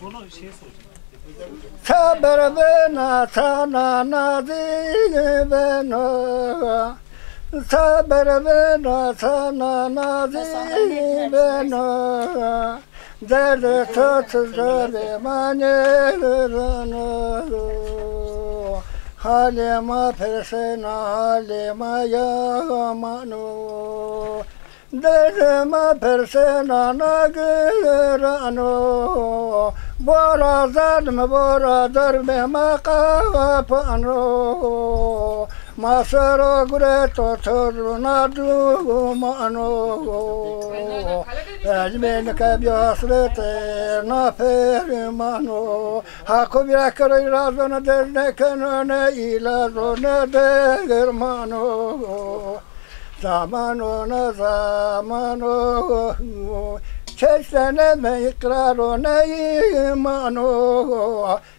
Bunu şeye soracağım. Saber bena sana nazi bena. Saber bena sana nazi bena. Derde tatsız zalimane. Halima persena halima yamanu. Derdime persena nagirano. Bora zadme bora darbe kapano. Masaro gureto toruna dumano. Ajmen kabyasrete na perimano. Hako birakaro irazona derne kanone ilazona degermano. Zamano na zamano. Çeşleme ikrarına imano.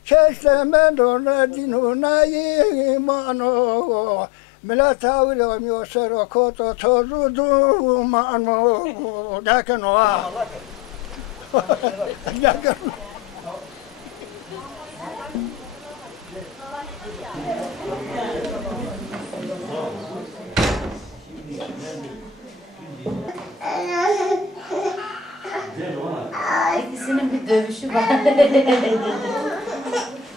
Çeşleme dona dinuna imano. Millet avlım yosero koto tozu dumano. Lakin o ha. Lakin İkisinin bir dövüşü var.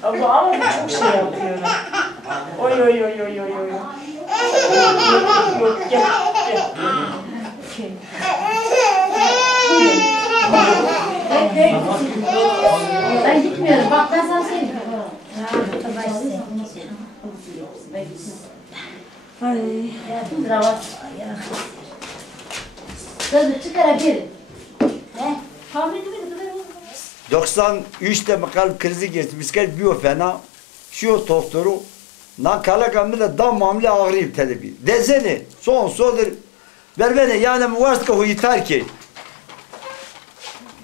Ama çok şey yapıyor. Oy oy oy oy oy oy. Yok gel gel. Ben gitmiyorum. Bak ben sana söyleyeyim. Ay. Kravat. Kızı çıkarabilir. 93'te mi kalp krizi geçti. Bisiklet bir fena. Şu doktoru nakalakamı da damamlı ağrıyım talebi. Dezeni son sodur. Berbene yani muvaska huyu terki.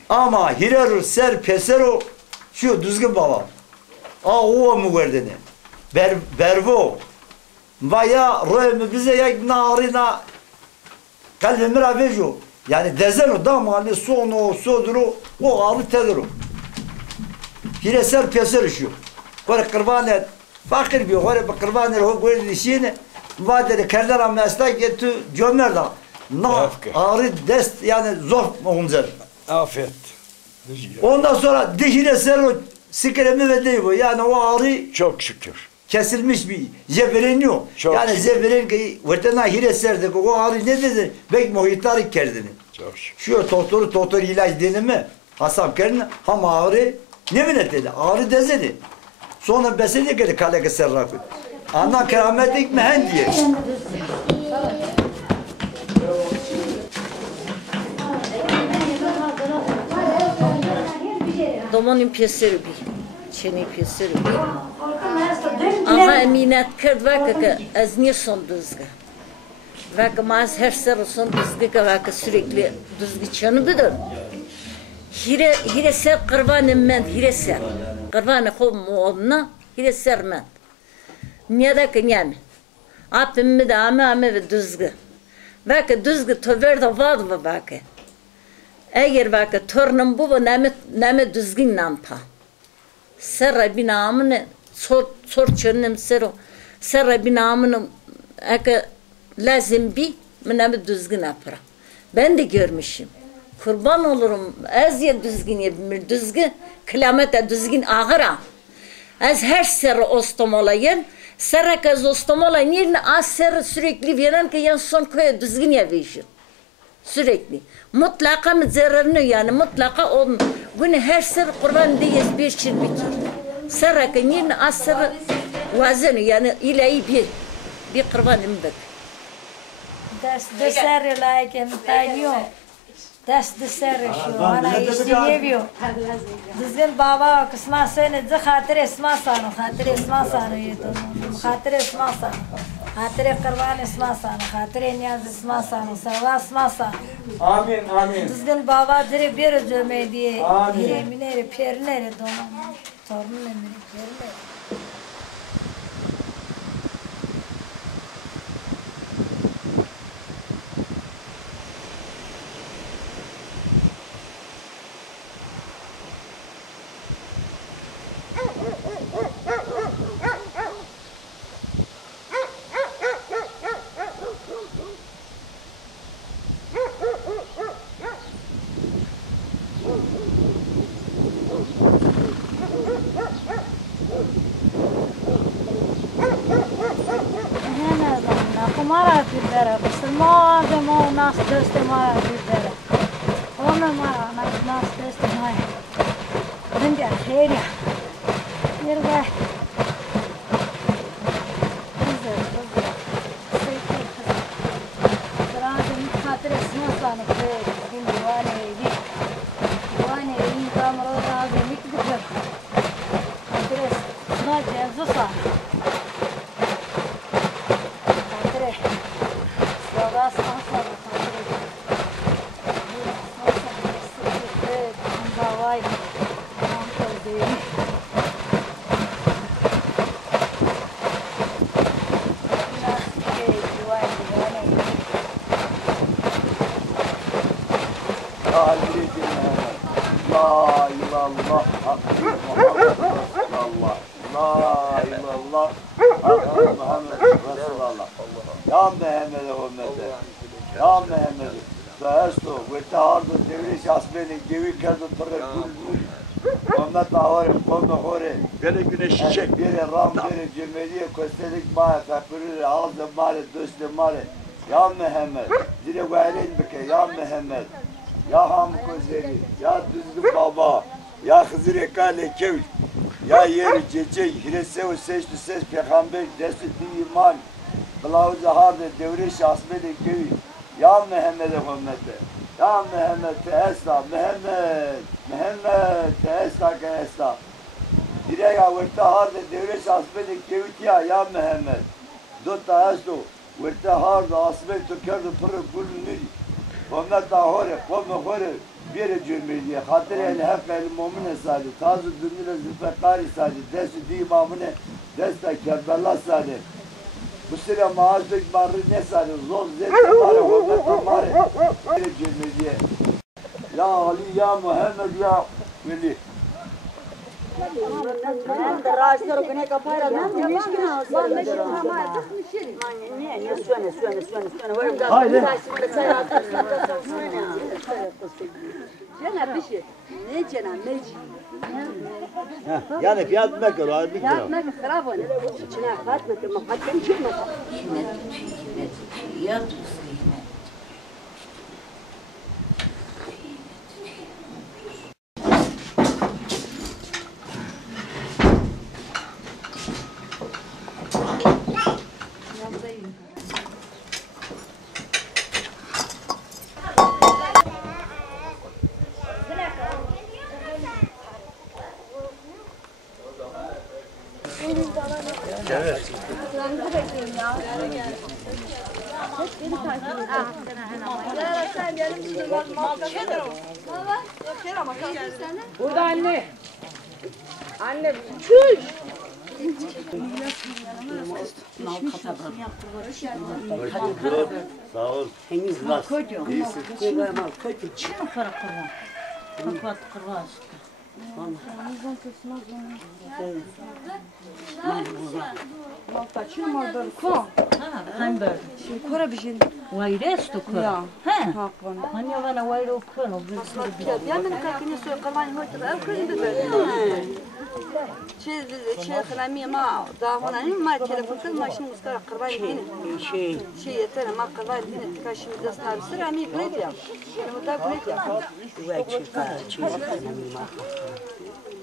Ama hireru ser pesero şu düzgün baba. O mu verdini? Bervo. Vaya roymu bize yak narina kalbimi ravejo. Yani dezeno damali sonu sodru o ağrı tedru. Hireser peser şu. Böyle kırbanet fakir bir böyle kırbanet o böyle dişini vadeli kerdara meslek getu cömerda. Na ağrı dest yani zor onzer. Afiyet. Ondan sonra hireser o sikremi ve değil bu. Yani o ağrı Çok şükür. kesilmiş bir zevereniyor. Yani zeveren ki vırtına hireserdik o ağrı ne dedi? Bek muhitarı kerdini. Çok şükür. Şu doktor ilaç deneme Hasan Kerin ham ağrı ne mi dedi? Ağrı dezedi. Sonra besedi ki kaleke serrakı. Ana kerametlik mehen diye. Domonin piyasları bir, çeni piyasları bir. Ama eminet kırd vakı az niye son düzgü. Vakı maz her sırı son düzgü ki vakı sürekli düzgü çanı bilir. Hire ser kırvanım men, hire ser. Kırvanı kovum oğluna, hire ser men. Niye da ki niye mi? Apim de ame ve düzgü. Vakı düzgü töver de vadı ve vakı. Eğer vakı torunum bu neme düzgün nampa. Serra binamını sor çönüm sero. Serra binamını eke lazım bir neme düzgün apra. Ben de görmüşüm. Kurban olurum. Az ya düzgün yapmır düzgün. Kıyamete düzgün ağıra. Az her serra ostom olayım. Serra kaz ostom olayım. Yerine az serra sürekli veren ki yan son koya düzgün yapışım. Sürekli. Mutlaka mı zararını yani mutlaka onun. Bunu her ser kurban diyiz bir çil bitir. Serra ki yerine az serra vazını yani ilahi bir kurbanım bak. De serre like tayo. Dest de serre şu ana işleyebiliyor. Dizgin baba kısma sene de hatır esma sana, hatır esma sana yedim. Hatır esma sana. Hatır kurban esma sana, hatır niyaz esma sana, sava esma sana. Amin amin. Dizgin baba dire bir cöme diye. Amin. Dire minere pernere doğan. Torun minere pernere. Nas destemaya bir dere. Ona ma nas destemaya. Ben de hayır. Yerde. Güzel. Sevgi kızım. Razım hatır esmaslanıp gün duane evi. Duane evi kamera razım iktidir. Hatır esma cevzusa. Hatır Yavaş asla Davay, Ankara değil. La ilallah hakkı Muhammed Resulallah. La ilallah hakkı Muhammed Resulallah. Ya Mehmet Ahmet'e. Ya Mehmet. Saesto, vettahardo devriş asmeni gevi kerdo tırı gülmür. Muhammed Ahore, Komme Hore. Böyle güneş çiçek. Bire ram, bire cemeliye, köstelik mâhe, kapırır, ağzı mâle, döste mâle. Ya Mehmet. Zire verin bike, ya Mehmet. Ya Hamkozeli, ya Düzgün Baba, ya Hızır Kale Kevl, ya Yeri Cece, Hiresev Seçtü Ses Peygamber, Desu Di İman, Kılavuz Harde, Devriş Asmedi Kevi, ya Mehmet Efendim'de, ya Mehmet Esla, Mehmet Esla Esla, Direga Verta Harde, Devriş Asmedi Kevi ya Mehmet, Dutta Eslo, Verta Harde, Asmedi Türkerdo Pırı Gülünü, Muhammed Ahore, Komme Hore, bir cümleye, hatır el hak el mumine sadi, tazu dünüle zülfekari sadi, desu di imamine, desta Kerbela sadi. Bu sıra maaşlık marı ne sadi, zor zevke mare, Muhammed mare, bir cümleye. Ya Ali, ya Muhammed, ya Veli. Ben de rahatsızları güne kapayla ben de hiç güne alsın. Ne söyle. Haydi. Cana bir şey. Ne cana meci. Yani fiyat mekar, abi bir Ya ne kırab onu. İçine katma kırma. Hakem çıkma. Ya Burada anne. Anne çüş. Sağ ol. Henüz var. İyisin. Çin para kurban. Kapat kurban. Hamburger. Kora bir şey. Vayres to kura. Ha. Hani bana vayro kura. Ya ben kakine soy kalan hoytu. Akıllı bir böyle. Şey kılami ma daha hani ma telefonda maşın muskara kırban yine. Şey yeter ama kırban yine kaşım dastar sıra mi gred ya. Ama da gred ya.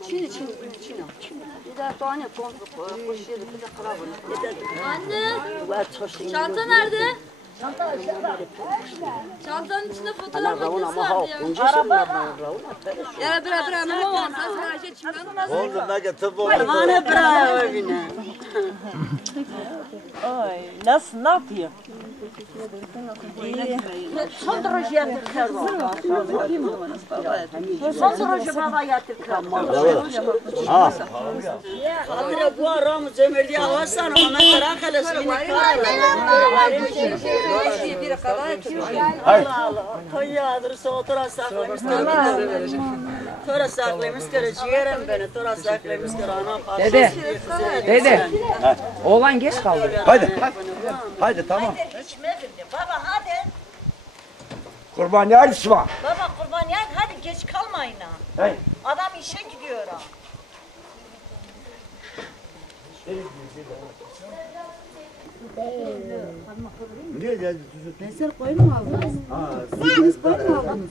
Çin. Bir daha tane ton koşuyor bir de kırabın. Anne, çanta nerede? Çantanın içinde fotoğraf makinesi vardı ya. Araba. Ya bırak ama olmaz. Sen şey çıkan. Oldu ne getir bu? Bana bravo yine. Ay, nasıl ne yapıyor? Son derece yatır kırma. Son derece baba yatır kırma. Ha. Adre bu aram zemerdi avasan ama karakales yine bir kadar Hayır. Toya adresi otura saklamış Tora saklamış kere ciğerim beni tora saklamış kere ana Dede. Oğlan geç kaldı. Haydi tamam. Baba hadi. Kurban yer sıva. Baba kurban yak hadi geç kalmayın ha. Hey. Adam işe gidiyor ha. Mesela koyun mu aldınız? Siz koyun mu aldınız?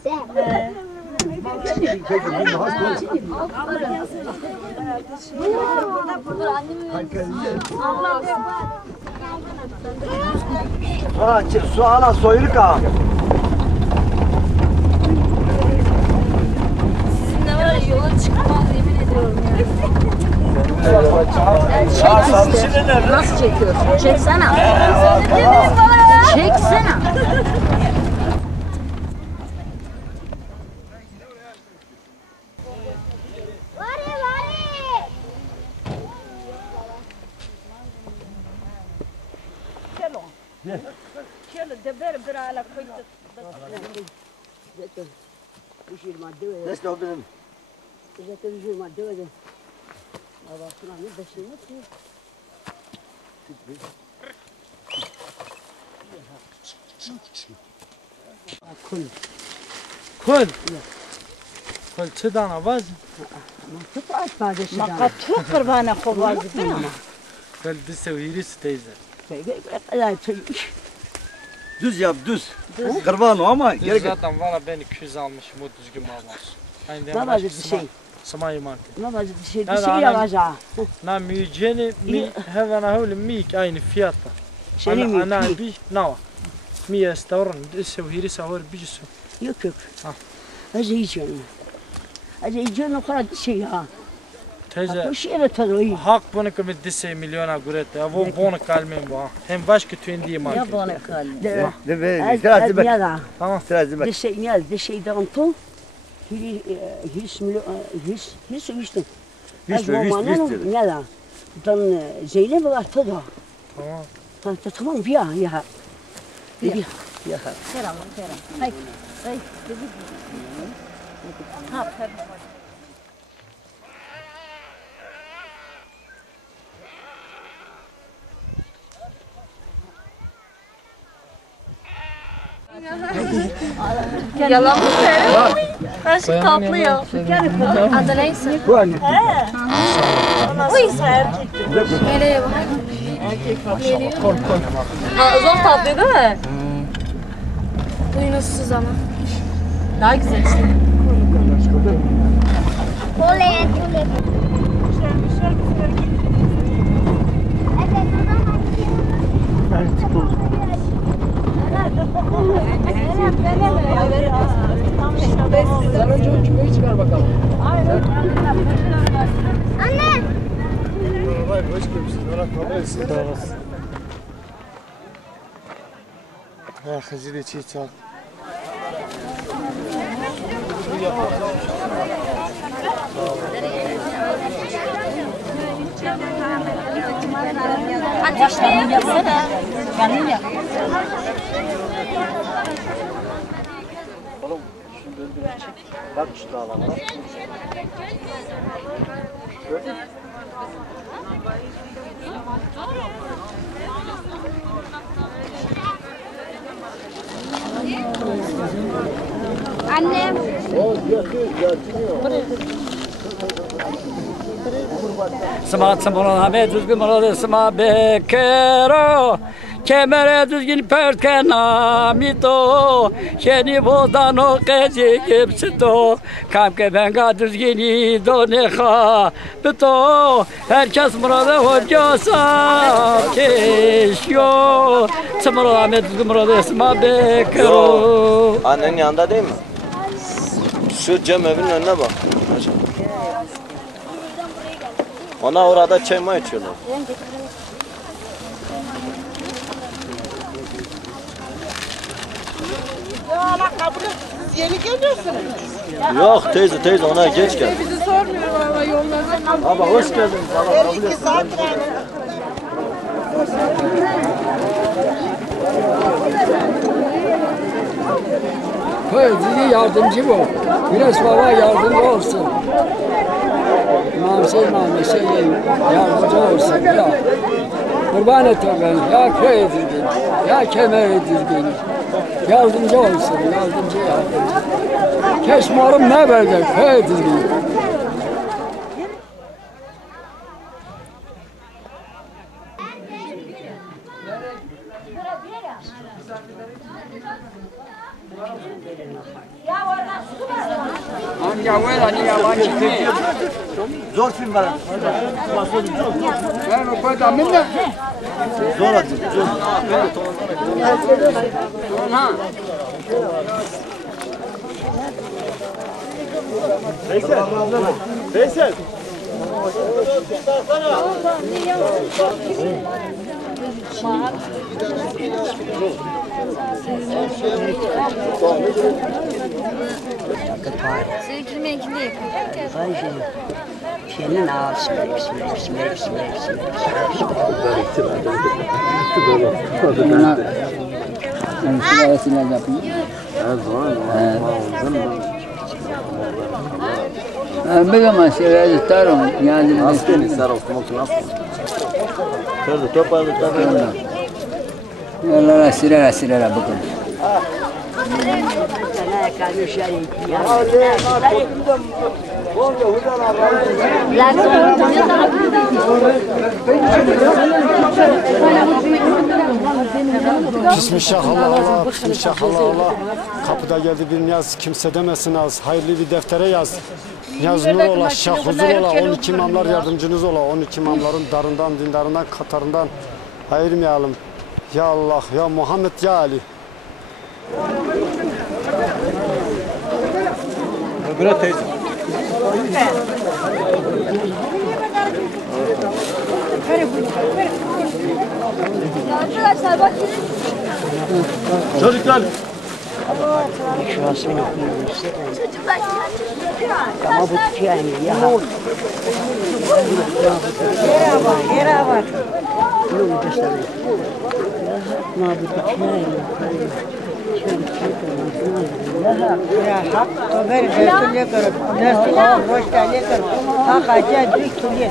Ha, su hala soyuluk ha. Sizinle var ya yola çıkmaz yemin ediyorum ya. Nasıl çekiyorsun? Çeksene. Çeksene. کل چه دانه باز؟ Maka çok kurbanı kovazı değil mi? کل دسته و هیریس تیزه Düz yap düz. Kırban o ama Düz gerek. zaten valla ben 200 almışım o düzgün olmaz. Aynı Ne var bir şey? Sma imanti. Ne var bir şey? Bir Evet, şey anam. yapacağım. Na müceni mi hemen havle mik aynı fiyatta. Senin Ana mi? bir nava. Mi استورن دسته و هیریس هور بیجسو. Yok yok. Ha. Acı yiyeceğim. Acı yiyeceğim o kadar şey ha. Teyze Bu şey de tadı. hak bunu kimi disse milyona gurete. Avo bunu kalmen bu. Hem başka tüendi imanti. Ya bana kalın. Ne be? Az Terazi bak. ya da. Tamam. Terazi bak. De şey ne? De şey dağıntı. Hiç milyon hiç işte. Hiç mi? Hiç dedi. Ne da? Dan Zeynep var tadı. Tamam. Tamam ya ya. Ya. Ya. Selam. Hayır. Hayır. Ha, tabii. Yalan mı söylüyorsun? Her şey tatlı ya. Adı neyse? Bu anne. O ise erkek. Nereye bak? Erkek var. Ha, zor tatlı değil mi? Bu Yunus'suz ama. Daha güzel işte. Ha, hızlı çiğ çal. Ateşlerini yapsana. Kendin yap. Bak şu dağlara. Annem. Sıma çımına be düzgün bana sıma bekero kemere düzgün perken amito şeni bodan o gece gipsito kamke benga düzgünü doneha bito herkes murada hocasa keşyo çımına be düzgün bana sıma bekero. Annenin yanında değil mi? Şu cam evinin önüne bak. Ona orada çay mı içiyorlar? Ya Allah kabul et. Siz yeni geliyorsunuz. Yok teyze ona geç gel. Bizi sormuyorum ama yollardan. Baba hoş geldiniz. Allah kabul 52 etsin. saattir Size yardımcı bu. Güneş Baba yardımcı olsun. Namse yardımcı olsun ya. Kurban et ben ya köy edildi, ya kemer edildi. Yardımcı olsun, yardımcı. Keşmarım ne böyle köy edildi. Amca var hani yabancı ne? Zor film var. Ben o kadar mı da? Zor hadi. Ha. Veysel. Senin kilimenkinde yakın. Senin ağzı bismillah. Şurasını yapayım. Bir zaman şöyle tutarım. Yani Askeri sarılsın nasıl? Şöyle toparlı. Yollara sirere bakın. Bismillahirrahmanirrahim. Bismillahirrahmanirrahim. Kapıda geldi bir niyaz, kimse demesin az. Hayırlı bir deftere yaz. Niyaz nur ola, şah huzur ola, 12 imamlar yardımcınız ola. 12 imamların darından, dindarından, katarından ayırmayalım. Ya Allah, ya Muhammed, ya Ali. Bırak teyze. Arkadaşlar bak. Çocuklar. Şurası mı? Çocuklar. Ama bu yani ya. Yere bak. Bunu göstereyim. Ne bu Ya hak haber vertiliye kırıp. Dersi al, hoş geldin kırıp. Hak acayip büyük tülye.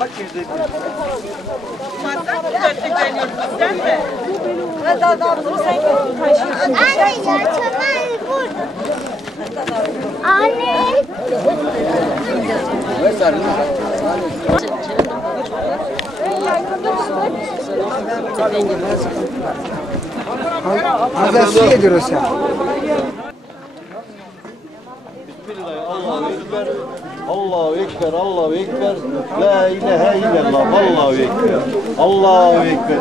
Bak yüzde. Anne ya çömel vur. Anne. Hazır şey ediyoruz ya. Allahu Ekber, Allahu Ekber, La ilahe illallah, Allahu Ekber, Allahu Ekber.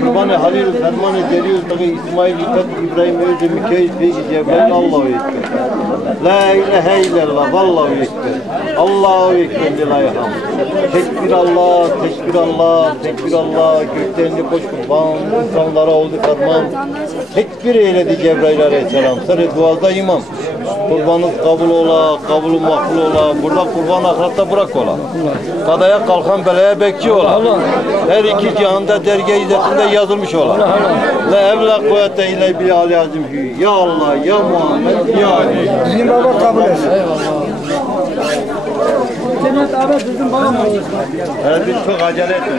Kurbanı Halil, Fermanı Celil, Tağı İsmail, İkat, İbrahim, Özde, Mikail, Peygi, Cebrail, Allahu Ekber. La ilahe illallah, Allahu Ekber, Allahu Ekber, lillahi hamd. Tekbir Allah, tekbir Allah, tekbir Allah, göklerini koş kurban, insanlara oldu ferman. Tekbir eyledi Cebrail aleyhisselam, sarı duada imam. Kurbanınız kabul ola, kabulü makbul ola, burada kurban ahirette bırak ola. Kadaya kalkan belaya bekçi ola. Her iki cihanda dergâh izzetinde yazılmış ola. La evla kuvvete ile bil ali azim hü. Ya Allah, ya Muhammed, ya Ali. Bizim baba kabul etsin. Cennet abi bizim babam mı? Evet, biz çok acele ettik.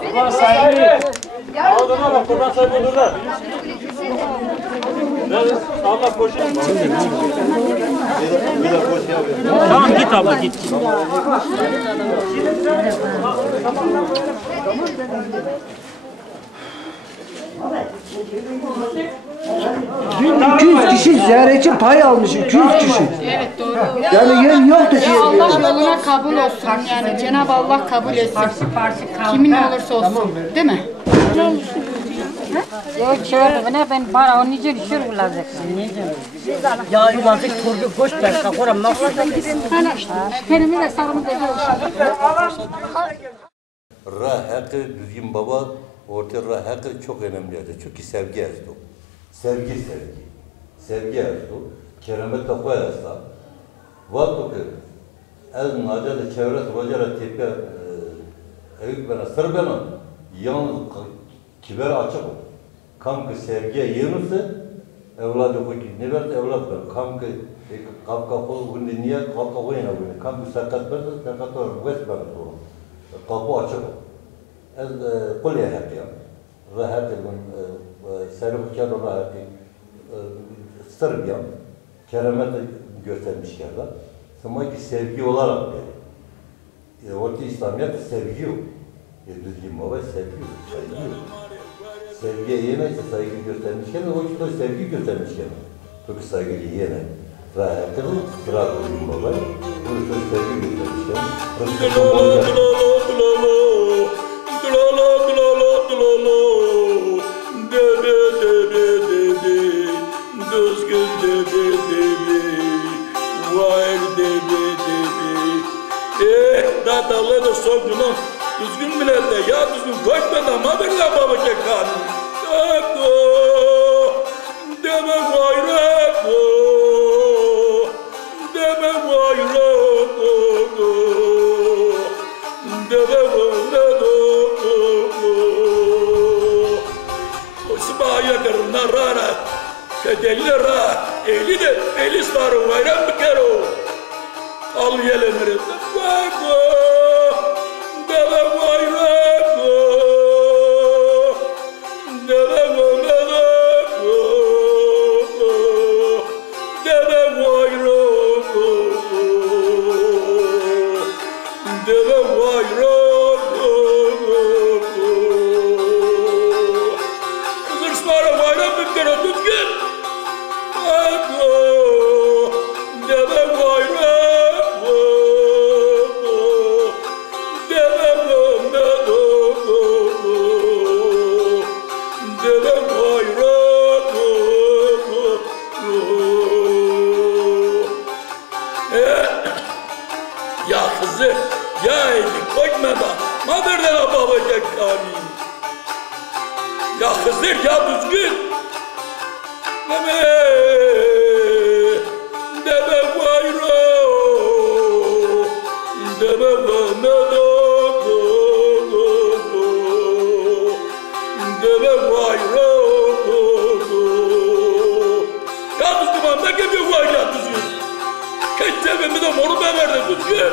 Kurban sahibi. Aldığına bak, kurban sahibi burada. Nerede? Allah koşun. Tamam git abla git. Dün 200 kişi ziyaretçi pay almış, 200 kişi. Evet doğru. Yani yer yoktu ki. Allah yoluna kabul olsun yani Cenab-ı Allah kabul etsin. Kimin olursa olsun değil mi? Yok şöyle ben para onun için şur bulacak. Ya yulacak turgu koş ben kakoram nasıl? Hani kendimi de sarımı da Hakkı düzgün baba ortaya hakkı çok önemlidir. Çünkü sevgi yazdı. Sevgi. Sevgi yazdı. Keramet de koyarsa. Vatı ki el nacada çevre vajara tepe evik bana sır bana yalnız kiber açık o. Kam ki sevgiye yığınırsa evladı koy ki ne verdi evlat ver. Kam ki kapı günde niye kapı koyuna günde. Kam ki sakat verdi sakat olur. Ves bana sorun. Kapı açık o. Ez kulya hep ya. Rahat edin. Servis rahat sır bir keramet göstermiş yerler. Ama ki sevgi olarak dedi. Orta İslamiyet sevgi yok. Düzgün baba sevgi yok. Saygı yok. Sevgiye yiyemezse saygı göstermişken o işte sevgi göstermişken. Çünkü saygı yiyemez. Rahatlığı kırar düzgün baba. Bunu çok sevgi göstermişken. Dağları da sorduğunu düzgün millete ya düzgün koşmadan madırla baba kekan. Ako deme vayrako deme vayrako deme vayrako Osmaya karına rara kedelli ra eli de eli sarı vayran bir kere o. Al yelenir. Ako deme vayrako deme vayrako deme vayrako deme vayrako Kızırslara vayran bir kere düzgün. Ako deme vayrako Ya kızı, ya eli koyma da, madırlara babacak kami. Ya kızır, ya düzgün. Deme, deme vayro, deme vamado, deme vayro. Ya düzgün, ben de gibi vay ya düzgün. Keçevimi de moru ben verdim düzgün.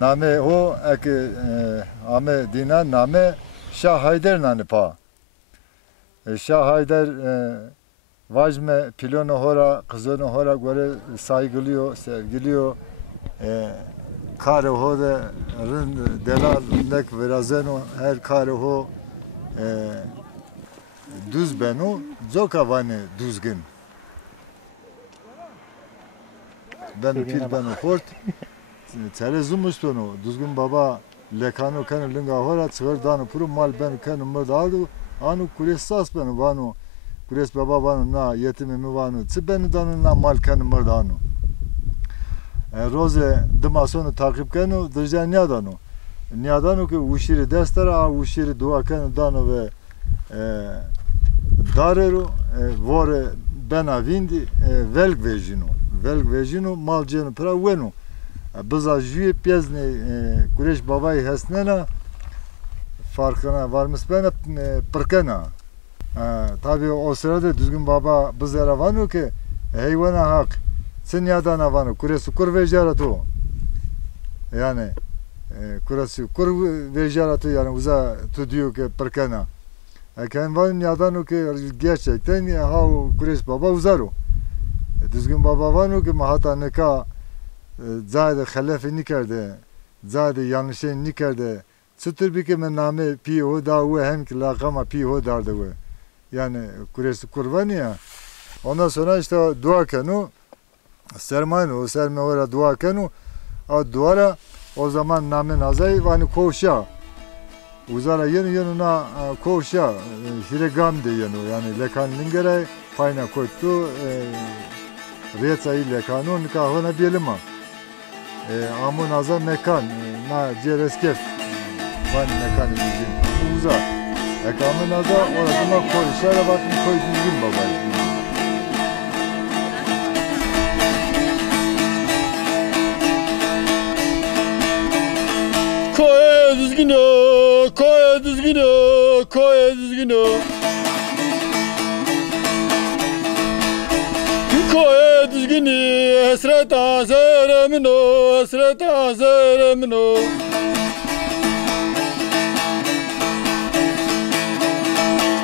Name o ek ame dina name Şah Haydar nane pa. Şah Haydar vajme pilonu hora kızını hora göre saygılıyor, sevgiliyor. Kare ho de rın delal nek verazeno her kare ho düz benu zoka vane düzgün. Ben pil benu hort çare zumuş benu düzgün baba lekano kan linga hora çırdan puru mal ben kan mırdadı anu kuresas benu vanu kures baba vanu na yetimimi vanu çı benu danu na mal kan mırdanu roze dimasonu takip kenu dırca niyadanu ki uşiri destara uşiri dua kenu danu ve dareru vore bena vindi velg vejinu malcenu pra venu biza jüye piyazne kureş babayı hesnena farkına varmış bana pırkana tabi o sırada düzgün baba bizlere vanu ki heyvana hak sen yadana vanu kuresu kur vejaratu yani kurası kur vejaratu yani uza tudiyor ki pırkana Ken van yadanu ki gerçekten ha kureş baba uzaru. Düzgün baba vanu ki mahata neka zade halefi nikarde. Zade yanlışı nikarde. Çıtır bir ki men name pi o da ve hem ki laqama pi o dardı ve. Yani kureş kurbanı ya. Ondan sonra işte dua kenu sermayno o serme ora dua kenu o duara o zaman name nazay vani koşa. Uzara yanına koşa hiregam de yani lekan lingere payna koytu retsayı lekanun kahona bielima amun aza mekan na cereskef van mekan bizim uza ekamın aza orada koy şarabatın koy düzgün babayı koy düzgün koy düzgün koy düzgün hasret azeremno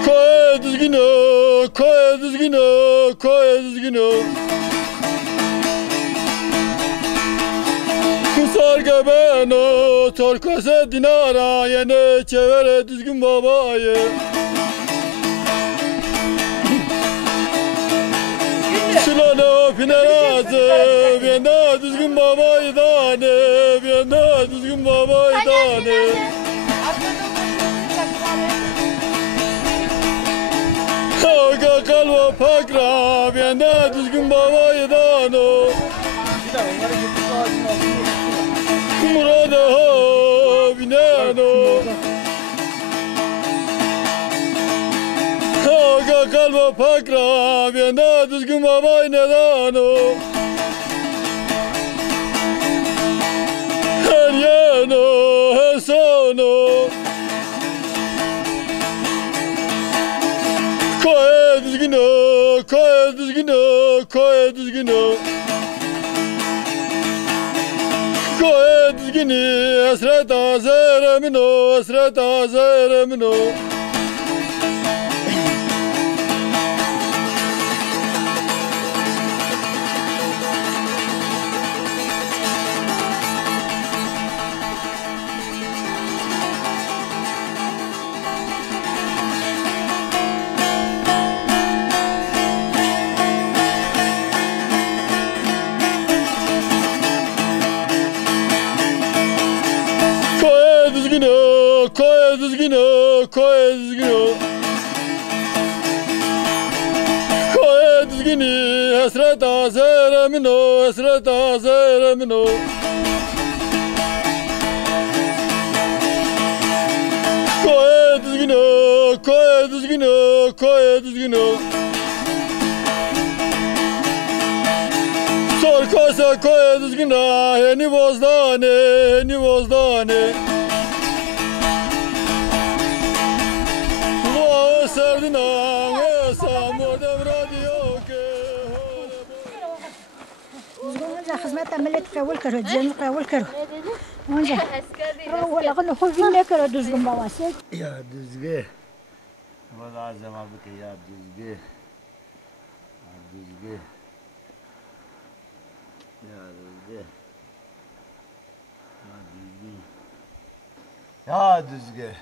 koy düzgün Kusarga beno torkose dinara yine çevere düzgün babayı Şulano pinerazı benda düzgün babayı dane benda düzgün babayı dane Kavga kalva pakra benda düzgün babayı dano Murada ho binano Kavga kalva pakra benda düzgün babayı nedano Her yano her sonu Koy düzgün Koy düzgünü hasret azeremino Koy düzgünü hasret azeremino Koy düzgünü Sor kosa koy düzgünü Heni bozdane خدمت عملت قول کرد جن قول کرد Onca. Valla konu huvin ne kadar düzgün babası. Ya düzgün. Valla zaman bitti ya düzgün. Ya düzgün. Ya düzgün. Ya düzgün.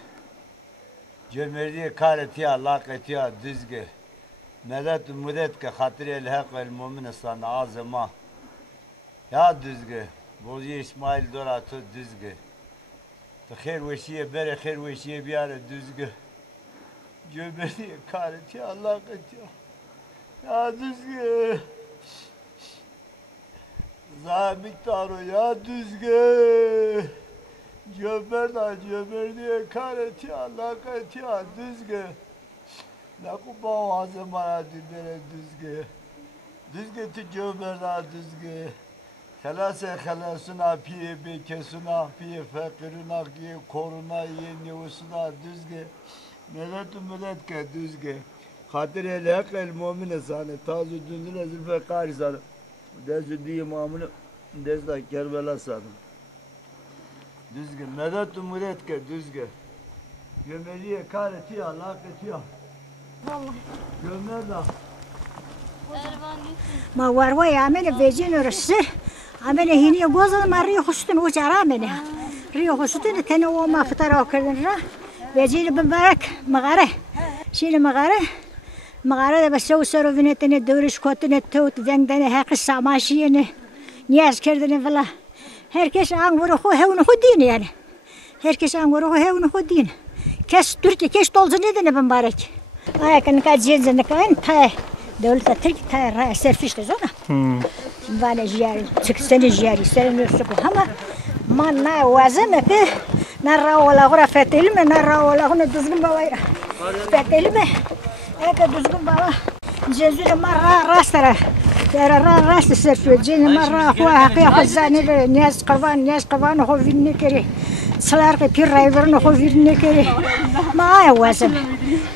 Cömertliği karetiya, laketiya düzgün. Medet müdet ke hatire el-hak vel mu'ministan azıma. Ya düzgün. Bozu İsmail Doratı düzgün. Xeyr veşiye bere xeyr veşiye biyare düzgün. Cömertliği karetiya, laketiya. Ya düzgün. Miktarı ya düzgün. Cömertliğe karetiya, laketiya düzgün. Nakuba azamana dibere düzgün. Düzgün tu cömertliğe düzgün. Halasuna piye bekesuna piye fakiruna piye koruna ye nüfusuna düzgün. Millet ke düzgün. Hatire lehak el mu'mine sane tazu dündüle zülfe kari sane. Dezü diye mamunu dezda Kerbela sane. Düzgün. Millet ke düzgün. Gömeliye karetiya, laketiya. Gömerla. Ma var var ya amene vecin orası. Amene hini gozan ma riyo hustun uçara amene. Riyo hustun tene o ma fıtara okurdun ra. Vecin mübarek mağara. Şimdi mağara. Mağara da basau saro vinetene dövriş kotene tut dengdene hakis samaşiyene. Niyaz kerdene valla. Herkes an vuruhu hevnu hudin yani. Herkes an vuruhu hevnu hudin. Kes Türkiye kes dolzu nedene mübarek. Ayakan kaciyenze kan tay. Devlet Türk tay ra serfişte zona. Vale jari çıksene jari senin üstüne ama manna vazeme ki narra ola gora fetelme narra ola gona düzgün baba fetelme eka düzgün baba Cezure marra rastara ra rast serfi cene marra huwa haqiqa khazani niyaz qaban ho vinne kere salar ke pir rayverno ho vinne kere ma vazem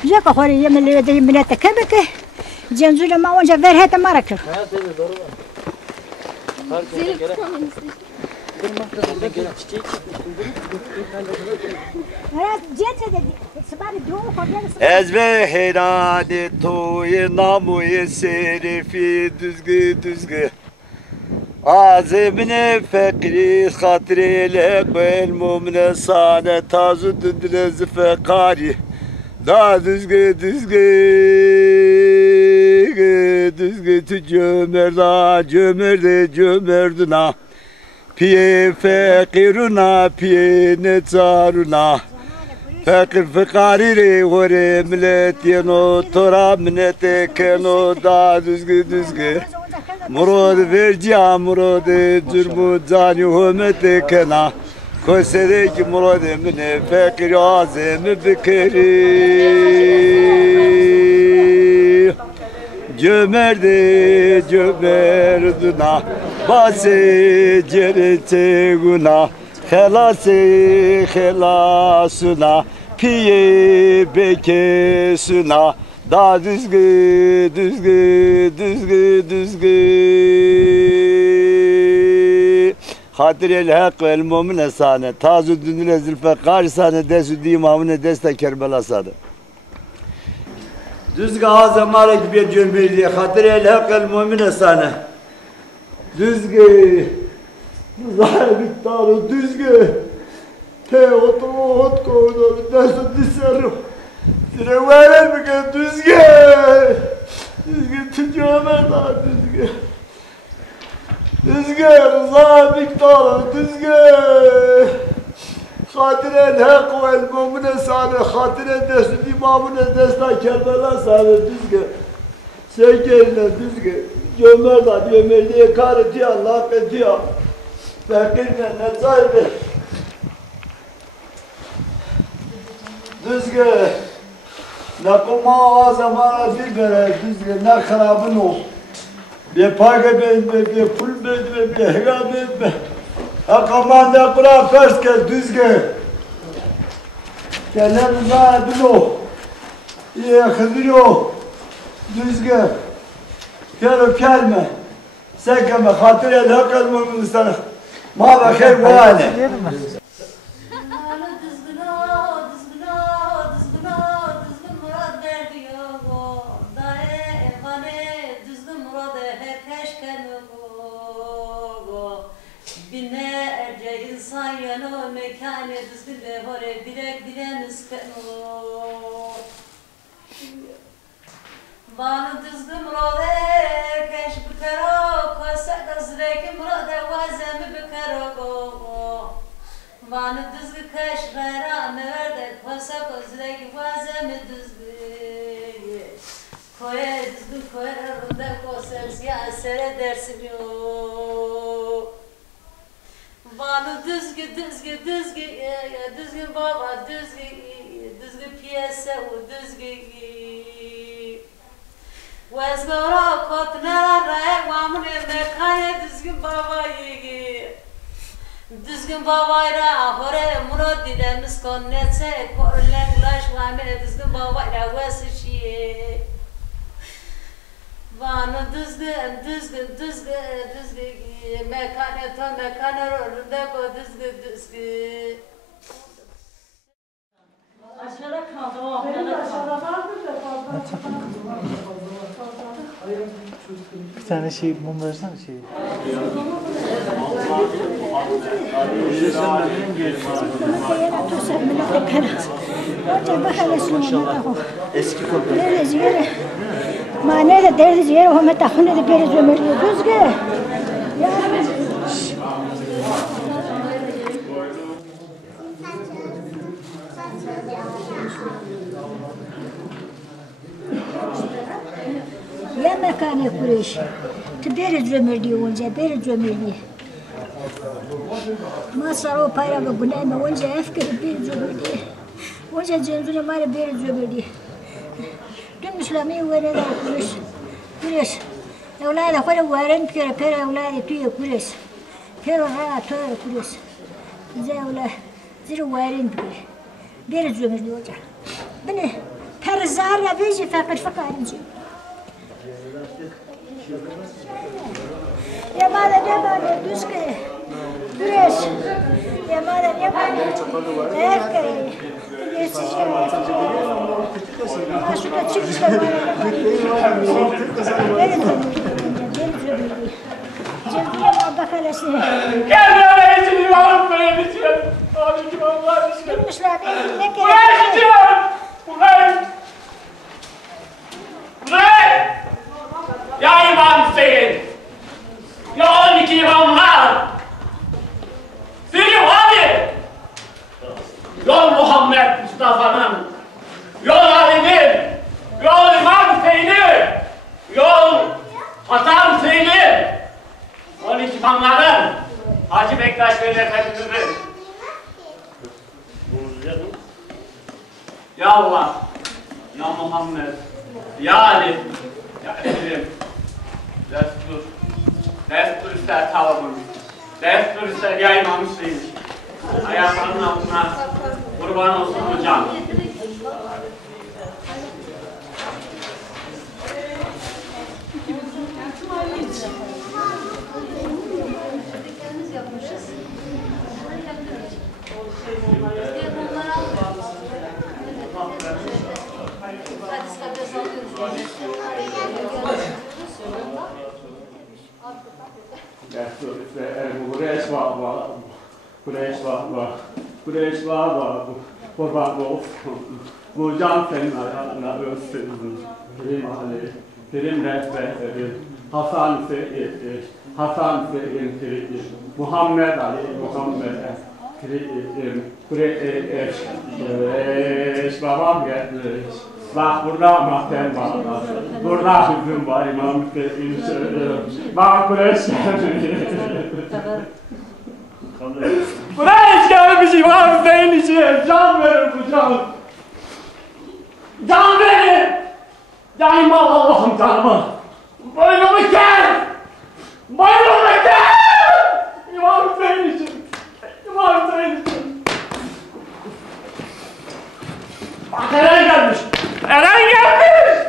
jaka hori yemle de minete kebeke Cenzure ma onca verhete marakır. Ezbe heyrani toyu namuyu serifi düzgü. Azemine fekri hatiriyle kvel mumne sane tazu dündüle zifekari. Da düzgü tu cömerduna piye fekiruna piye netzaruna fakir fikarire vore millet yeno tora minnete keno da düzgü murad verciya murad cürmu cani hümete kena Koserek murad emine fakir azemi bikeri Cömerduna base cerete guna helasuna piye bekesuna da düzgü Hatirel hak vel mu'mine sane tazu dündüle zülfe karisane desü dimamine deste Kerbela sane Düzgü azamarek bir cömertliğe hatire el mu'mine sane. Düzgü. Zahibiktarı düzgü. Te ot koydu. Desu diserim. Sire veren mi ki düzgü. Düzgü tücümer daha düzgü. Düzgü. Zahibiktarı düzgü. Hatire el-hak vel mu'mine sane, hatire desu imamine destan Kerbela sane düzgü. Sevgiyle düzgü. Cömertliğe karetiya, laketiya. Fakirle nezahibi. Düzgü. Ne kuma azamana dibere düzgü. Ne kırabın ol. Bir payge beğenme, bir pul beğenme, bir hega beğenme. Akamanda kura perske düzgü. Gelen zahibin o. İyi kızıyor. Düzgü. Kero kelme. Sekeme hatire lakal mu'min sana. Ma bakır bu hale. Binlerce insan yanı mekanı düzgün ve hore bilek bileniz kanu. Bana düzgün murade keş bükero kosa gözreki murade vazemi bükero. Bana düzgün keş gayra meverde kosa gözreki vazemi düzgün. Koye düzgün koye rında kosa siyasere dersin yok. Bana düzgün baba düzgün piyasa o düzgün Wezgora kotnera raya vamune mekane düzgün baba yigi Düzgün babayra hore murad dilemiz konnetse korlen laş vamine düzgün babayra vesişiye Bana düzgün mekane to mekane rolunda ko düzgün Aşağıda kaldı o. Aşağıda vardır da fazla. Bir tane şey mum versene şey. Eski kopya. Deriz yeri. Mane de deriz yeri. Home tahune de deriz ömürlüyor. Düzgün. Ya mekane kureş. Beriz ömürlüyor onca. Beriz ömürlüyor. Masar o para ve günayma onca efkeri beriz ömürlüyor. Onca cenzure mare beriz ömürlüyor. Dün İslami verene kureş. Kureş. Evladı kore veren kere pere evladı tüye kureş. Pere rahat tüye kureş. Bize evladı ziri veren kere. Beriz ömürlüyor onca. Beni pere zarra bezi fakarinci. Yamada yamada düzgün. Kureş. Yamada yamada. Efkeri. Yesici. Aşuda çıkışta var. Cemdiye bakalası. Gel için var böyle bir şey. Abi kim Allah aşkına. Gitmişler ne gerek? Ulan! Ya İmam Hüseyin! Ya 12 imamlar! Selim hadi! Yol Muhammed Mustafa'nın, yol Ali'nin, yol İmam Hüseyin'in, yol Hasan Hüseyin'in, 12 imamların, Hacı Bektaş Veli Efendimiz'in. Ya Allah, ya Muhammed, ya Ali, ya Elim, destur ister tavamın, destur ister ya İmam Hüseyin. Ayaklarının altına kurban olsun hocam. Kureş baba, kurban olsun. Bu can senin ayağına ölsün. Kerim Ali, Kerim Rehberi, Hasan Seyit, Hasan Seyit, Muhammed Ali, Muhammed Kerim, Kureş babam gelmiş. Bak burada mahten var, burada hüküm var, İmam Hüseyin söylüyor. Bak Kureş gelmiş. Kureş gelmiş İmam Hüseyin için, can verir bu can. Can verir! Daima Allah'ım canımı! Boynumu kes! Boynumu kes! İmam Hüseyin için! İmam Hüseyin için! Bak Eren gelmiş! Eren gelmiş!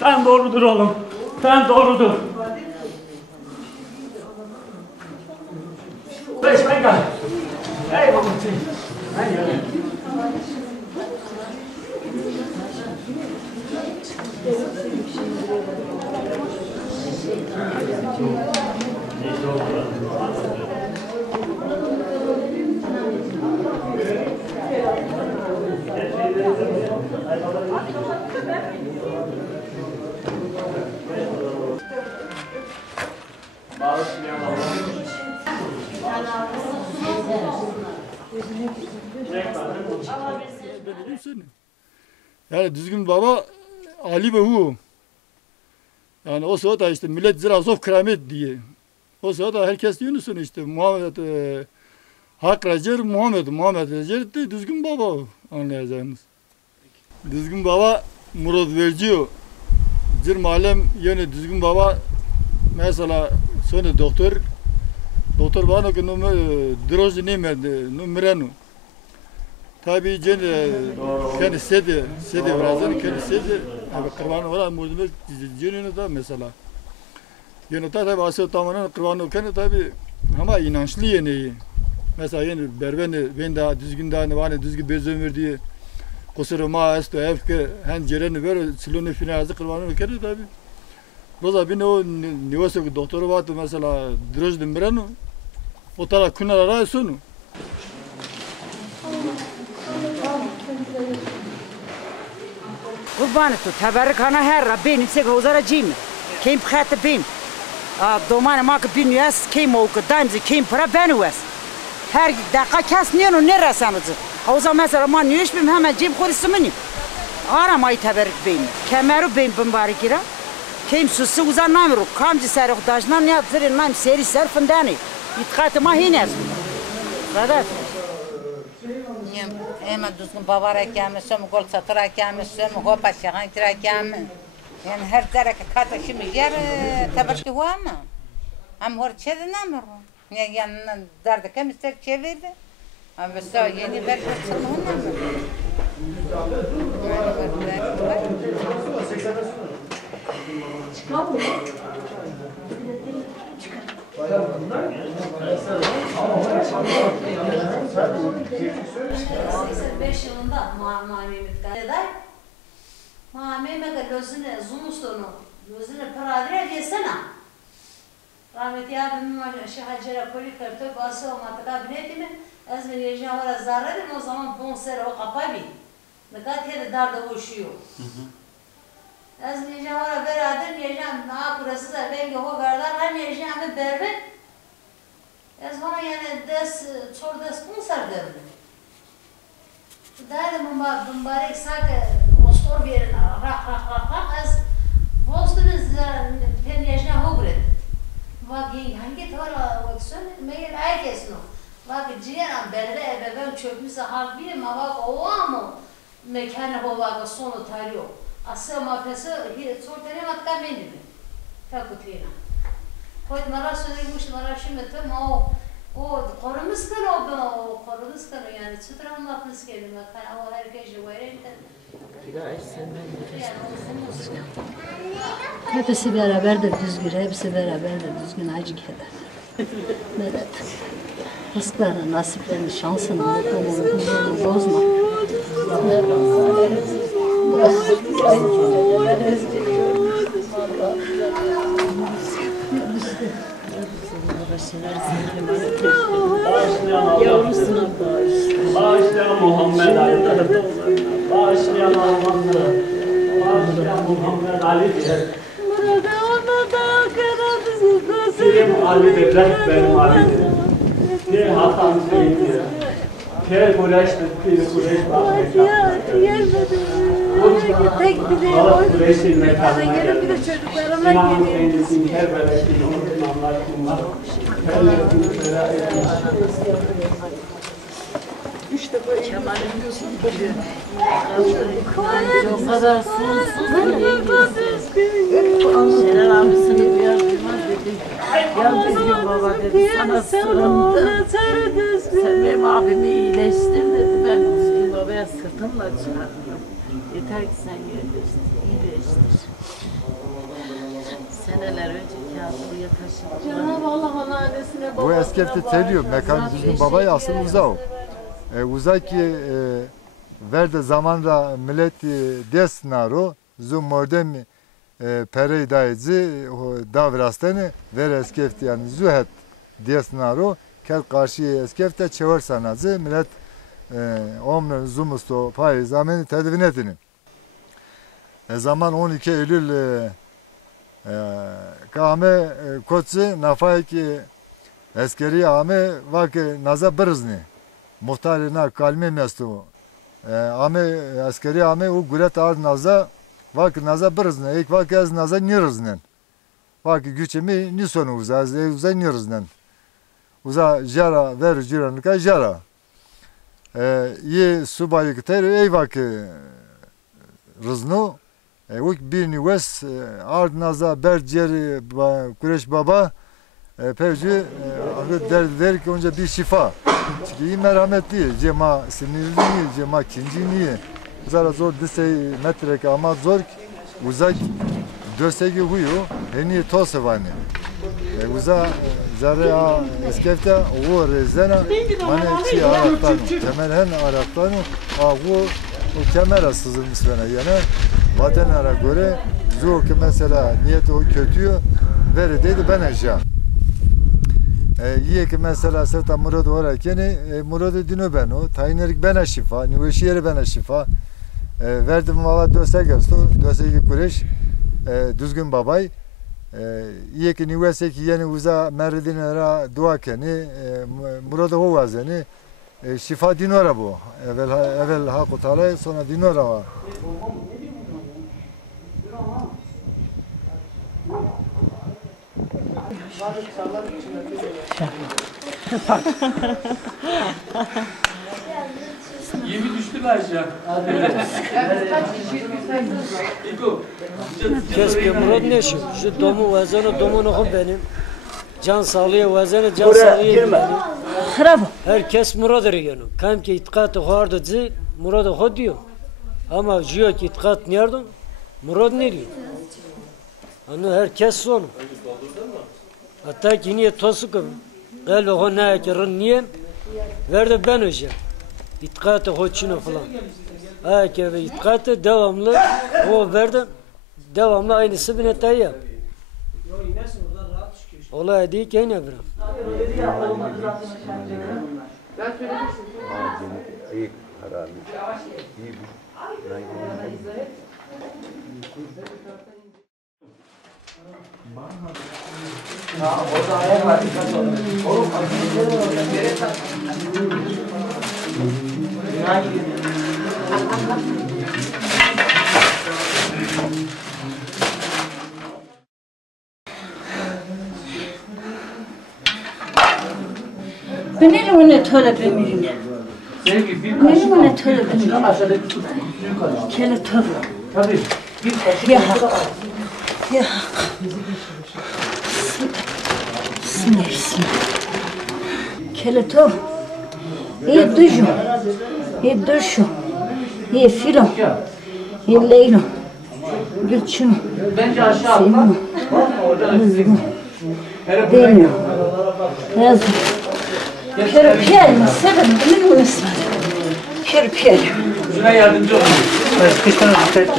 Sen doğrudur oğlum. Sen doğrudur. Yani düzgün baba Ali ve Hu. Yani o sırada işte millet Zirazof keramet diye. O sırada herkes diyorsun işte Muhammed Hak Recer Muhammed Recer de düzgün baba anlayacağınız. Düzgün baba Murat Verciyo. Zir malem yani düzgün baba mesela sonra doktor bana ki droj neydi numaranu. Tabii kendi sedi birazdan kendi sedi abi kurban olan muzmel cününü da mesela. Yani tabii asıl tamamen kurban kendi tabii ama inançlı yani. Mesela yani ben daha düzgün daha ne düzgün bezömür diye kusuruma esto evke hen cereni ver silonu finazı kurbanı kendi tabii. Roza bir o nivası doktoru vardı mesela droj numaranu. O tara kunara sonu. قربانتو تبارك انا هر بين سيك وزاره جيم كيم بخات بين دومان ماك بين ياس كيم او قدام زي كيم برا بنوس هر دقه كاس نينو نرسانز اوزا مثلا ما نيش بهم هم جيم خور اسمني ارا ما تبارك بين كاميرو بين بمباركيرا كيم سوسو وزا نامرو كام جي سارخ داجنا نيا زري نام سيري سرفنداني يتقات ما هينز غادات Ama düzgün babara gelmişim, gol satıra gelmişim, hopa şahan kira gelmişim. Yani her tarafı kardeşim yer tabarki var mı? Ama hor çedi ne mi? Ne yanına derdi ki mister çevirdi. Ama mesela yeni ver çıkmıyor mu? Yılında Mehmet Gaydar Mehmet gözüne zunustonu gözüne paradire desene. Rahmetli abim şehacera polikarte bası olmadı kabinetimi az bir yejavara zararım o zaman bonser o kapabi. Ne kadar darda boşuyor. Az bir yejavara beraber yejam na burası da ben o verdar hem yejamı berber. Az bana yani çor des bonser derdi. Dare mübarek sakı ostor bir rak az vostunuz peniyajna hogret. Bak hangi tora vaksun meğer herkes no. Bak ciğeran berde ebevem çökmüse hal bir ma bak o ama mekanı o bak sonu tarıyor. Asıl mafyası sortene matka benim. Takutina. Koyt mara söylemiş mara şimdi tam o korumuz kanı o korumuz kanı yani çıtıran lafınız kelime kan o herkes verin hepsi beraberdir düzgün, hepsi beraberdir düzgün acı keder. Evet. Rızklarını, nasiplerini, şansını, mutluluğunu bozma. Yavrusuna bağışlayan Muhammed Ali, bağışlayan Almanlı, bağışlayan Muhammed Ali diye. Benim Ali dediler, benim Ali dediler. Ne hatam söyledi. Kel Kureyş'tir, bir Kureyş bakmayacak. Balık Kureyş'in mekanına geldi. İmam Hüseyin'in Kerbela'sının unutmanlar bunlar. İşte bu Kemal'in gözü o kadar sonsuz Şener abisini duyar duymaz dedi. Ya düzgün baba dedi, sana sığındım. Sen benim abimi iyileştir dedi. Ben düzgün babaya sırtımla çağırdım. Yeter ki sen iyileştir. Seneler önce kağıdı buraya taşıdı. Cenab-ı Allah anneannesine Bu eskefte teliyor. Mekan düzgün babayı aslında uzağı. Uzak ki verde zamanda millet desnaro zu modem perey dayıcı davrastani ver eskefte yani zuhet desnaro kel karşı eskefte çevir sanazı millet omne zumusto pay zamani tedvin etini. Zaman 12 Eylül kame koçı nafayki askeri ame vak naza bırzni muhtarına kalme mestu ame askeri ame u gulet ar naza vak naza bırzni ek vak az naza nirıznen vak güçemi ni sonu uzaz uza nirıznen uza jara ver jiranka jara ye subayı kter ey vak rızno Uk bir nüves ardnaza berceri kureş baba pevci der ki önce bir şifa. Çünkü iyi merhametli, cema sinirli, cema kinci niye. Zara zor disey metrek ama zor uzak dösegi huyu heni tosevani. Uza zara eskefte o rezena mane çi araktanu temelen araktanu avu o kamera sızılmış bana yani. Vatanlara göre zor ki mesela niyeti o kötüyü verideydi ben eşya. İyi ki mesela serta muradı varken muradı dünü ben o tayinlerik ben şifa, nüveşi yeri ben şifa. Verdim valla döse göstü, döseki kureş düzgün babay. İyi ki nüveseki yeni uza meridinlere dua keni muradı o vazeni şifa dinora bu. Evvel hakkı talay sonra dinora var. Yemi düştü mü aşağı? Keşke Murat ne şu? Şu domu vazanı domunu benim. Can sağlığı vazanı can sağlığı benim. Herkes Murat'ır yani. Kam ki itkatı vardı zı Murat'ı ho diyor. Ama jiyo ki itkat nerede? Murat ne diyor? Onu herkes sonu. Hatta ki niye tosukum? Gel o ne ki niye? Verdi ben hocam. İtkatı hoçunu falan. Ha ki itkatı devamlı o verdi. Devamlı aynısı bine tayyip. Olay değil ki ne bırak. İyi harami. İyi. Benim ne töre benim. Benim ne töre benim. Kele töre. Tabii. Ya hak. Ya hak. Sinirsin. Kele töre. İyi düşün. İyi düşün. İyi film. İyi leylo. Gülçün. Bence aşağı Senin. Rızgın. Deniyor. Yazın. Piyerpiyerimi severim, benim bunu ismadım. Piyerpiyerim. Şuna yardımcı olun. Kıştan dikkat et.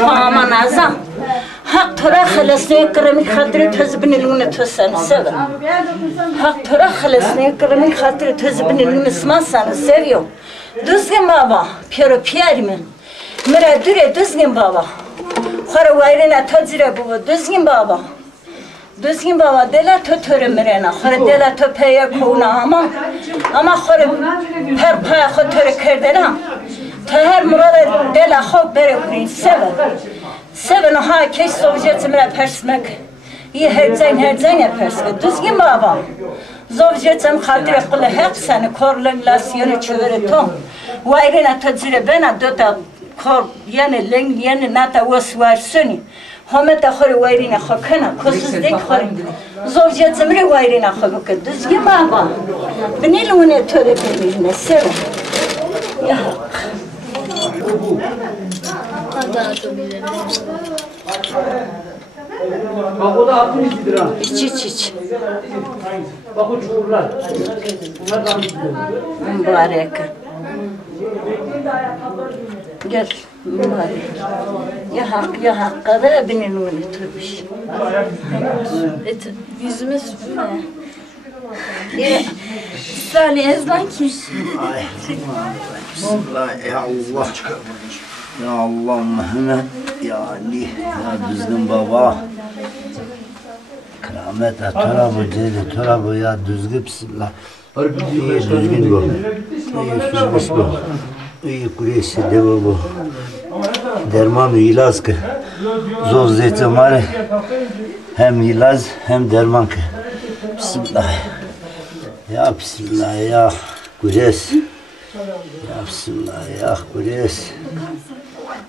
Aman azam. Hak tora xalasne kremi xatri tezbinilune tosan sever. Hak tora xalasne kremi xatri tezbinilune smasan seviyor. Düzgün baba, piyerpiyerimi. Mera düre düzgün baba. Xara vayrina tazire bu düzgün baba. Düzgün baba dela tötörü mirena. Xara dela töpeye kona ama xara per paya xotörü kerdena. Teher murada dela xo bere kurin sever. Seven ha keş sovjet mira persmek. İyi herzen yaparsın. Düzgün baba. Zovjetem xatire kule hep seni korlen lasyonu çövere tom. Vayrina tazire bena dota kor yani len yani nata waswar suni hamata khori wayrina khakana kusuzdik khori zovjet zamri wayrina khakka düzgün baba benilune töre benilne sev ya Bak o da 60 lira. İç. Bak o çukurlar. Bunlar da 60 lira. Mübarek. Gel mübarek. Ya hakka da benim onu tutmuş. Yüzüme sürme. Salih ezban kim? Bismillah ya Allah. Ya Allah Muhammed ya Ali ya düzgün baba. Keramet ya törabı dedi törabı ya düzgün bismillah. İyi düzgün bu. İyi sürmüş bu. İyi kureysi de bu. Derman ilaç ki. Zor zeytin var. Hem ilaç hem derman ki. Bismillah. Ya bismillah ya kureys. Ya bismillah ya kureys.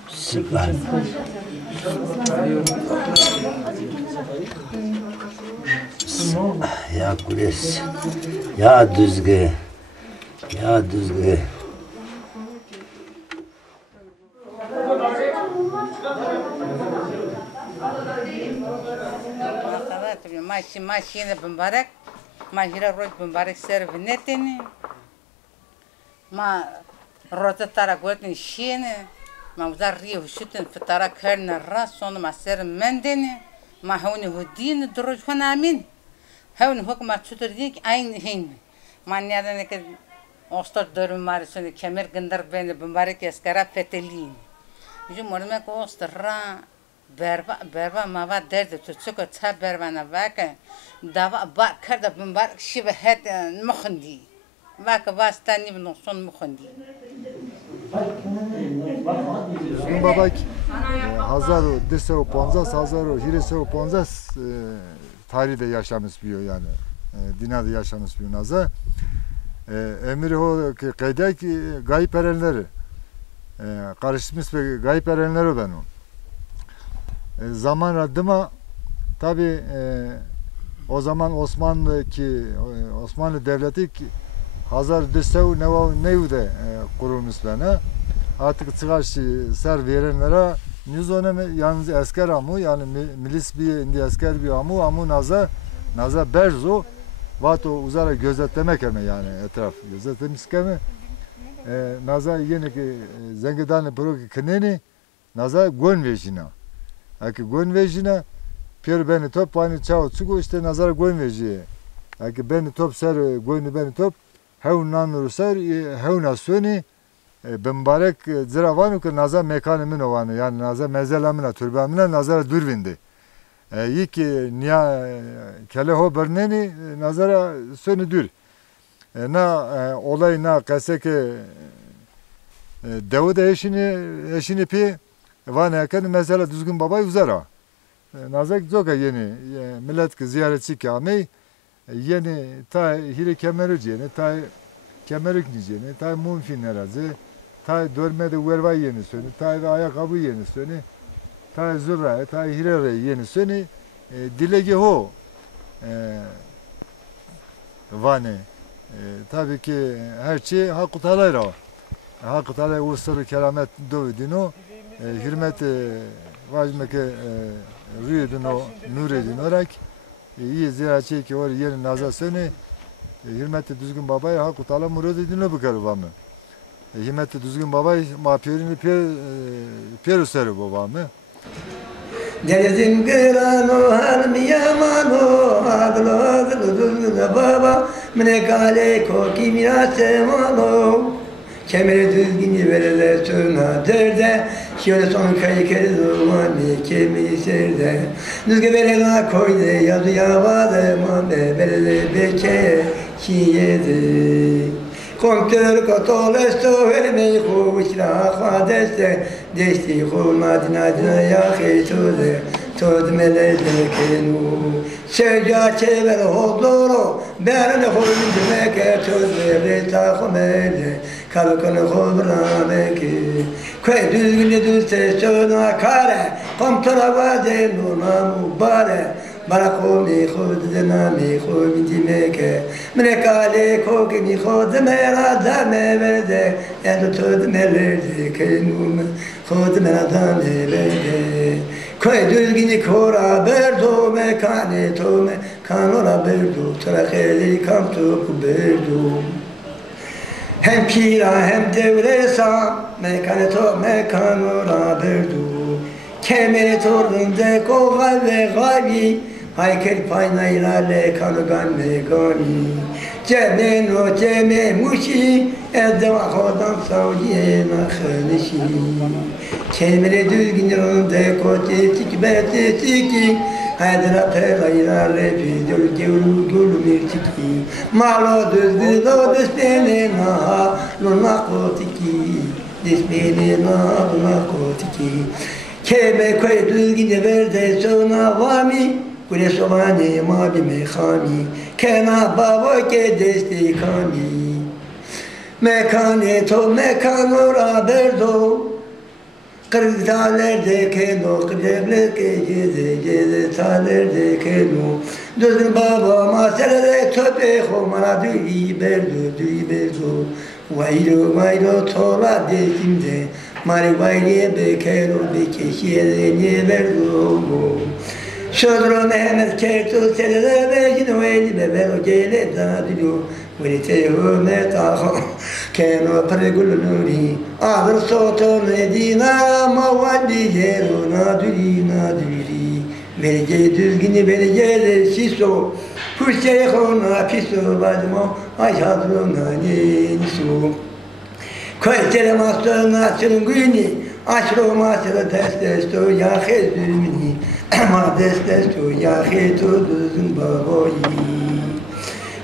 Bismillah. Bismillah ya kureys. Ya düzgün. Ya düzgün. Машина бомбарек, махира рот бомбарек сервинетини, ма рота тара готин шины, ма удар рио шутин фитара керна раз, сону ма сер мендини, ма хауни худин друж ханамин, хауни хук ма чутурдик айн хин, ма нядане ке остор дөрүм мари сони кемер гындар бени бомбарек ескара фетелин. Ju morme ko ostra berba mava derdi tutsuko ta berbana vaka dava ba karda bumbar shiba het mukhndi vaka vastani bno son mukhndi Bizim babak 1950 tarihte yaşamış bir yani. Dinada yaşamış bir naza. Emri o kaydak gayip erenleri. Karışmış ve gayip erenleri benim. Zaman adıma tabi o zaman Osmanlı Devleti Hazar Düsev Nevde kurulmuş bana. Artık çıkarşı ser verenlere yüz önemi yalnız asker amu yani milis bir indi asker bir amu naza berzo vato uzara gözetlemek eme yani etraf gözetlemiş kemi naza yeni ki zengidan proki kneni naza gon vejina aki gon vejina pier beni top pani çao çıgo işte nazar gon veji aki beni top ser goni beni top hevnan rusar hevna soni bembarek ziravanu ki naza mekanı minovanı yani naza mezelamına türbamına nazara durvindi ilk niya keleho berneni nazara soni dur na olay na kaseke Davud eşini pi vana yakın mesela düzgün baba uzara nazak zoka yeni millet ki ziyaretçi kâmey yeni ta hire kemerci yeni ta kemerik yeni ta mumfin arazi ta dörmede verva yeni söni ta ayakkabı yeni söni ta züra ta hirere yeni söni dilegi ho vane tabii ki her şey Hakkı Teala'yla Hakkı Teala ulusları keramet dövdüğünü hürmet vacmeke rüyedino nuredin olarak iyi ziyaretçi ki var yerin nazasını hürmeti düzgün babaya Hakkı Teala murad edinle bu karıvamı hürmeti düzgün babay mapiyerini pieruseri babamı Denizin kıranı halmi yamanı ağlı düzgün baba mine kale koki mirase mano kemeri düzgün verele sona derde şöyle son kayı kere dumanı kemeri serde düzgün verele koyde yazı yavadı mande verele beke şiyedi Kontör katolesto vermeyi kuvuşla khadeste desti khulmadina ya khitude todmele kenu sevca çever hodoro berne khulmine ke todmele ta khmele kalkını khobrameki kay düzgün düzse söna kare kontör avade nuna mübare برقومي خود دنامي خود دمك من قالي كوكني خود مرا دم برده يعني تود مرده كنوم خود مرا دم برده کوی دلگینی کورا بردو مکانی تو مکانورا بردو ترا خیلی کم تو بردو hem pira hem devresa mekanı to mekanura berdu kemeri torunde kogal ve gabi haykel paynayla le kanugan megani cemen o ceme muşi edva hodam saudiye nakhanişi kemeri düzgününde kote tikbete tiki Haydra pelayla repi dül gevlu gül mirtiki Malo düzgülo despenena luna kotiki Despenena luna kotiki Keme koy düzgüne verde sona vami Kule sobane mabi mekhami Kena babo ke destekami Mekane to mekanora berdo Kırk talerde keno, kıdebleke geze talerde keno Düzgün baba maserede töpe homana düğü berdu Vayro tola dekimde Mari vayriye bekero bekeşiye ne berdu Şodro Mehmet kertu selede bejin veyli bebelo gele dadilo Verite hürmet ahı Keno pregul nuri Ağır soto medina Mavadi yeru nadiri Verge düzgini verge siso Hüseyhona piso badmo Ayhadrona nenisu Koytere mastona sürüngüni Aşro masada destesto yahe zülmini Ma destesto yahe to düzgün baboyi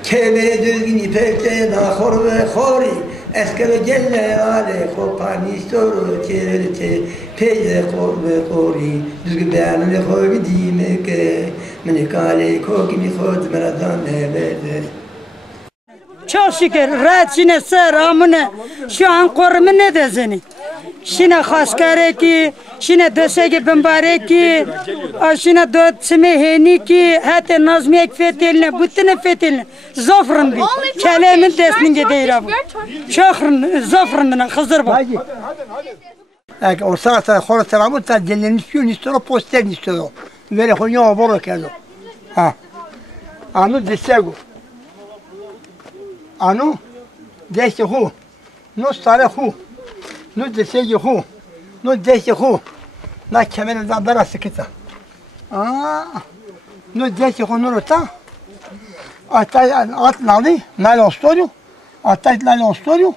Kevere düzgün ipekte nahor ve khori Eskere gelle ale khopani soru Kerete peyde khor ve khori Düzgün beyanını khobi dimeke Menikale kokini khod meradan nevede Çok şükür rahatçine seramını şu an korumu ne deseni. Şine haskare ki, şine dösegi bambare ki, şine dötsime heni ki, hatta nazmiyek feteline, bütüne feteline, zofrun bi, kelemin desninge değil abi. Şokrun, zofrununa kızır bak. O sırada konu selamı da delinmişiyor, istiyor, poster istiyor. Böyle konuya boru kelo. Ha. Anu desego. Anu dese hu. No stare hu. No desegi hu. No dese hu. Na kemer da bara sıkıta. No dese hu no ta. At nali, nalo storio. At nalo storio.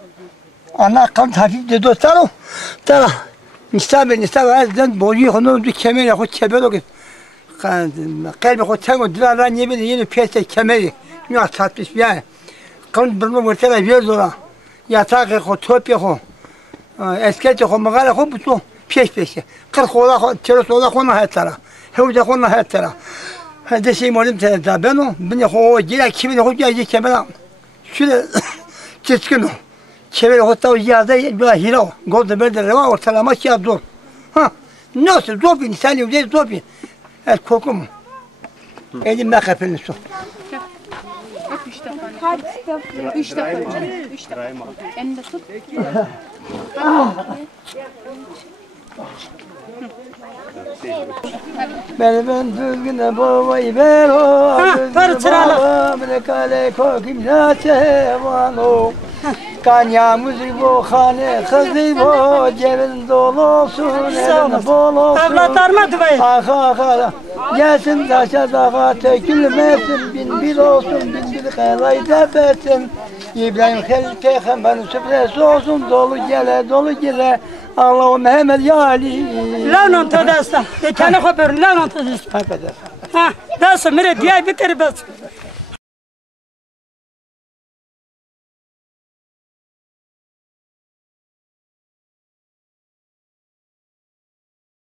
Ana kan hafif de dostaro. Ta. Nistabe azdan boyu hono du kemer ya kebelo ki. Kalbi ko tango dira niye böyle yeni piyasa kemeri. Ne satmış yani. Kan birme mertebe verdiler. Yatağı ko topya ko. Eskete ko magala ko bu peş. Kır kola çeros ola ko na hatara. Hevde ko na hatara. Hadi şey molim da beno. Beni ko gira kimin ko gelecek kemera. Şöyle çetkino. Çevir hatta yerde bir hero. Golda berde reva ortalama şey dur. Ha. Nasıl dopin sen yüzde dopin. El kokum. Elim makafını su. 3 defa. 3 defa. Elinde tut. Ben düzgüne babayı ver o. Düzgüne kale kokim nase vano. Kanya müzik bu hane kızı bu cebin dolu olsun elin bol olsun. Avlatlarıma duayı. Aha. Gelsin taşa dağa tökülmesin bin bir olsun bin bir kalay tepetsin. İbrahim Halil Peygamber'in süpresi olsun dolu gele Allah'ım Mehmet ya Ali. Lanon tadasta. Tane haber lanon tadasta. Hakikaten. Ha, dasa mere diye bitir bas.